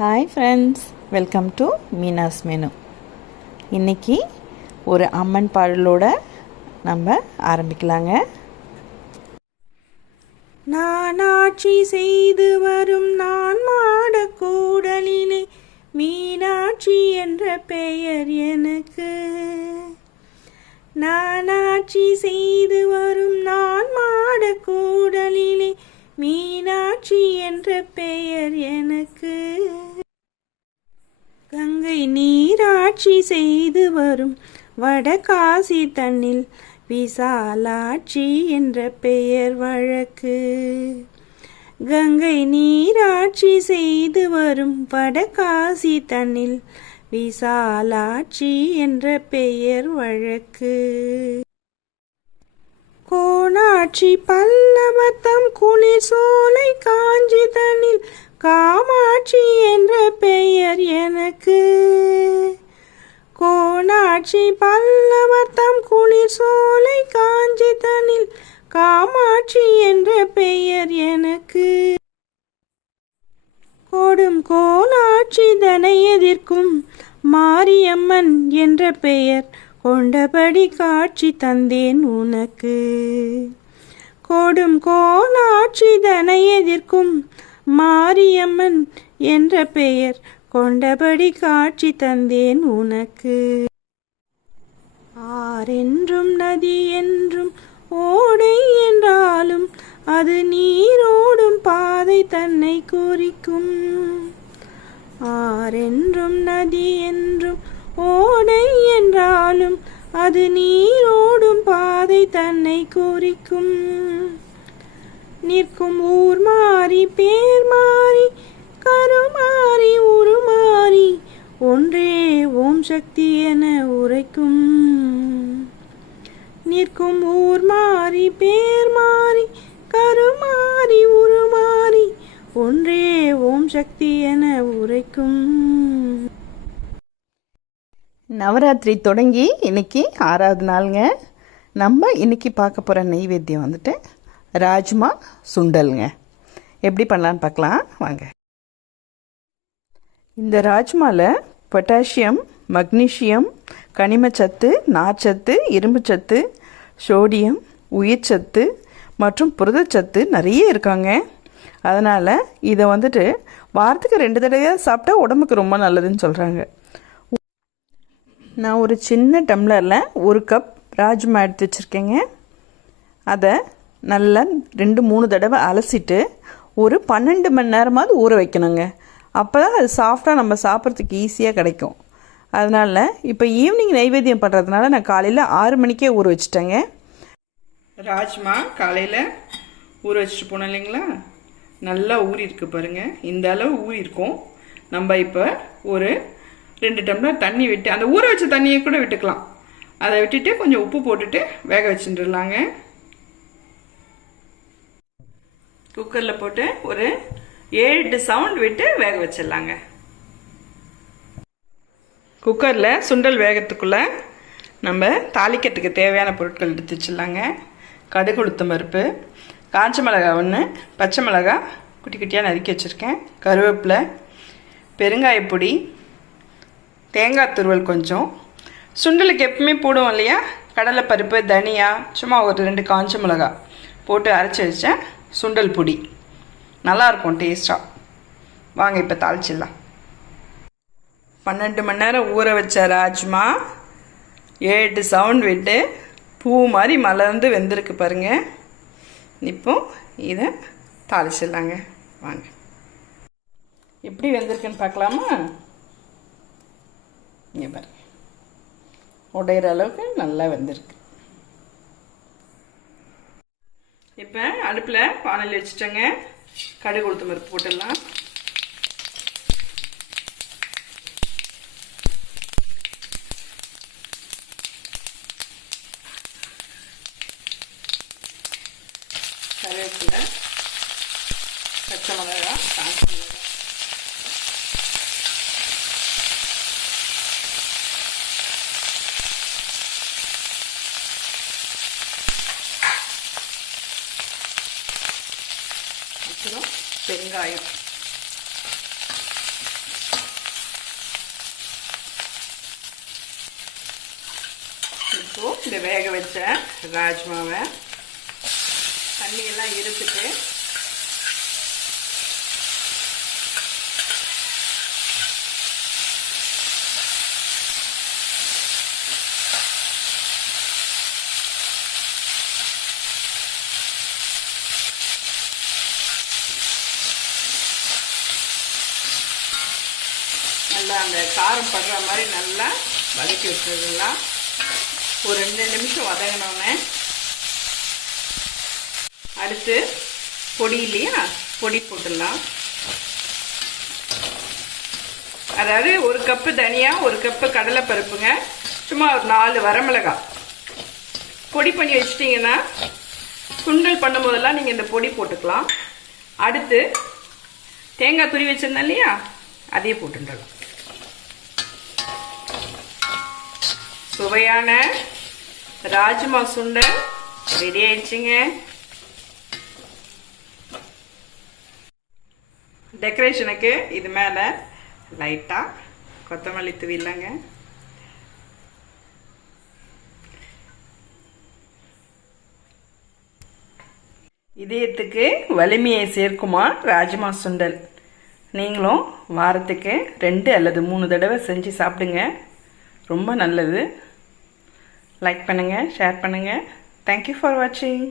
Hi friends, welcome to Meena's menu. இன்றைக்கி ஒரு அம்மன் பாடலோட நம்ம ஆரம்பிக்கலாங்க. நான் ஆட்சி செய்து வரும் நான் மாடக்கூடலிலே மீனாட்சி என்ற பெயர் எனக்கு. நான் ஆட்சி செய்து வரும் நான் மாடக்கூடலிலே மீனாட்சி என்ற பெயர் எனக்கு. கங்கை நீராட்சி செய்து வரும் வடகாசி தன்னில் விசாலாட்சி என்ற பெயர் வழக்கு. கங்கை நீராட்சி செய்து வரும் வடகாசி தன்னில் விசாலாட்சி என்ற பெயர் வழக்கு. கோணாட்சி பல்லவத்தம் குளிர் சோலை காஞ்சி தனில் காமாட்சி என்ற பெயர் எனக்கு. கோணாட்சி பல்லவத்தம் குளிர் சோலை காஞ்சி தனில் காமாட்சி என்ற பெயர் எனக்கு. கொடும் கோலாட்சி தனை எதிர்க்கும் மாரியம்மன் என்ற பெயர் கொண்டபடி காட்சி தந்தேன் உனக்கு. கொடும் கோலாட்சி தனை எதிர்க்கும் மாரியம்மன் என்ற பெயர் கொண்டபடி காட்சி தந்தேன் உனக்கு. ஆறென்றும் நதி என்றும் ஓடை என்றாலும் அது நீரோடும் பாதை தன்னை குறிக்கும். ஆறென்றும் நதி என்றும் ஓடை என்றாலும் அது நீரோடும் பாதை தன்னை குறிக்கும். நிற்கும் ஊர் மாறி பேர் மாறி கருமாறி உருமாறி ஒன்றே ஓம் சக்தி என உரைக்கும். நிற்கும் ஊர் மாறி பேர் மாறி கருமாறி உருமாறி ஒன்றே ஓம் சக்தி என உரைக்கும். நவராத்திரி தொடங்கி இன்னைக்கு 6வது நாளுங்க. நம்ம இன்னைக்கு பார்க்க போகிற நெய்வேத்தியம் வந்துட்டு ராஜ்மா சுண்டலுங்க. எப்படி பண்ணலான்னு பார்க்கலாம் வாங்க. இந்த ராஜ்மாவில் பொட்டாசியம், மக்னீசியம், கனிமச்சத்து, நார்ச்சத்து, இரும்புச்சத்து, சோடியம், உயிர்ச்சத்து மற்றும் புரதச்சத்து நிறைய இருக்காங்க. அதனால் இதை வந்துட்டு வாரத்துக்கு 2 தடவையாக சாப்பிட்டா உடம்புக்கு ரொம்ப நல்லதுன்னு சொல்கிறாங்க. நான் ஒரு சின்ன டம்ளரில் 1 கப் ராஜ்மா எடுத்து வச்சுருக்கேங்க. அதை நல்லா 2-3 தடவை அலசிட்டு ஒரு 12 மணி நேரமாவது ஊற வைக்கணுங்க. அப்போ தான் அது சாஃப்டாக நம்ம சாப்பிட்றதுக்கு ஈஸியாக கிடைக்கும். அதனால் இப்போ ஈவினிங் நைவேத்தியம் பண்ணுறதுனால நான் காலையில் 6 மணிக்கே ஊற வச்சுட்டேங்க. ராஜ்மா காலையில் ஊற வச்சுட்டு போனோம் இல்லைங்களா, நல்லா ஊறிருக்கு பாருங்கள். இந்த அளவு ஊறியிருக்கும். நம்ம இப்போ ஒரு 2 டம்ளர் தண்ணி விட்டு, அந்த ஊற வச்ச தண்ணியை கூட விட்டுக்கலாம். அதை விட்டுட்டு கொஞ்சம் உப்பு போட்டுட்டு வேக வச்சுட்டுலாங்க. குக்கரில் போட்டு ஒரு 7 சவுண்ட் விட்டு வேக வச்சிடலாங்க. குக்கரில் சுண்டல் வேகிறதுக்குள்ளே நம்ம தாளிக்கிறதுக்கு தேவையான பொருட்கள் எடுத்து வச்சிடலாங்க. கடுகு உளுத்தம் பருப்பு, காஞ்ச மிளகாய் 1, பச்சை மிளகாய் குட்டி குட்டியாக நறுக்கி வச்சுருக்கேன், கருவேப்பிலை, பெருங்காயப்பொடி, தேங்காய் துருவல் கொஞ்சம், சுண்டலுக்கு எப்பவுமே போடுவோம் இல்லையா கடலைப்பருப்பு, தனியா, சும்மா ஒரு 2 காஞ்ச மிளகாய் போட்டு அரைச்சி வச்சேன் சுண்டல் பொடி. நல்லாயிருக்கும் டேஸ்ட்டாக. வாங்க இப்போ தாளிச்சிடலாம். 12 மணி நேரம் ஊற வச்ச ராஜ்மா 7 சவுண்ட் விட்டு பூ மாதிரி மலர்ந்து வெந்திருக்கு பாருங்கள். இப்போ இதை தாளிச்சிடலாங்க. வாங்க எப்படி வெந்திருக்குன்னு பார்க்கலாமா? இங்கே பாருங்க, உடையிற அளவுக்கு நல்லா வெந்திருக்கு. இப்போ அடுப்பில் பானையில் வச்சுட்டேங்க. கடுகு உளுத்தம் பருப்பு போட்டுடலாம். கருவேப்பிலை, பச்சை மிளகாய், காஞ்ச மிளகாய், அப்புறம் பெருங்காயம், இப்போது இந்த வேக வச்ச ராஜ்மாவை தண்ணியெல்லாம் இருத்துட்டு நல்லா அந்த காரம் படுற மாதிரி நல்லா வதக்கி வச்சுருக்கலாம். ஒரு 2 நிமிஷம் வதங்கினோன்னே அடுத்து பொடி இல்லையா, பொடி போட்டுடலாம். அதாவது 1 கப்பு தனியா, 1 கப்பு கடலைப்பருப்புங்க, சும்மா ஒரு 4 வரமிளகாய் பொடி பண்ணி வச்சிட்டிங்கன்னா சுண்டல் பண்ணும் போதெல்லாம் நீங்கள் இந்த பொடி போட்டுக்கலாம். அடுத்து தேங்காய் துருவி வச்சிருந்தேன் இல்லையா, அதையே போட்டுடலாம். சுவையான ராஜ்மா சுண்டல் ரெடி ஆயிடுச்சுங்க. டெக்கரேஷனுக்கு இது மேலே லைட்டாக கொத்தமல்லி தூவிடலாங்க. இதயத்துக்கு வலிமையை சேர்க்குமா ராஜ்மா சுண்டல். நீங்களும் வாரத்துக்கு 2 அல்லது 3 தடவை செஞ்சு சாப்பிடுங்க. ரொம்ப நல்லது. லைக் பண்ணுங்கள், ஷேர் பண்ணுங்கள். தேங்க்யூ ஃபார் வாட்சிங்.